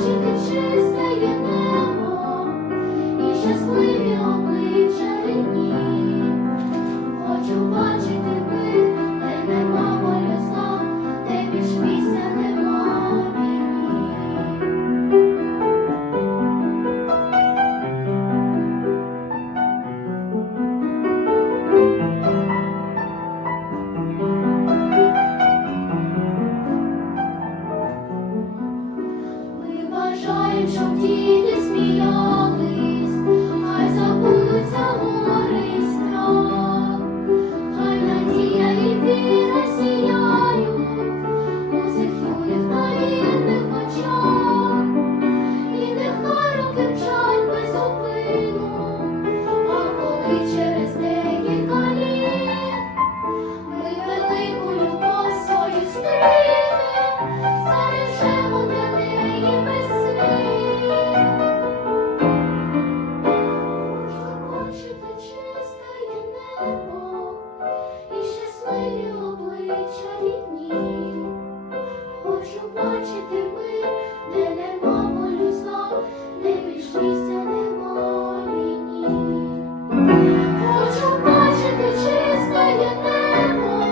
бачити чисте небо і щасливе. Schein schaut die ми, де нема болю не вийшлися немолі ні. Хочу бачити чисте небо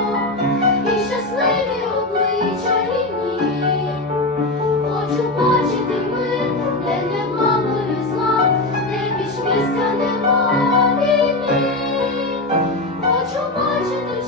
і щасливі обличчя. Хочу бачити ми, де нема болю знов, не війшлися немолі ні. Хочу бачити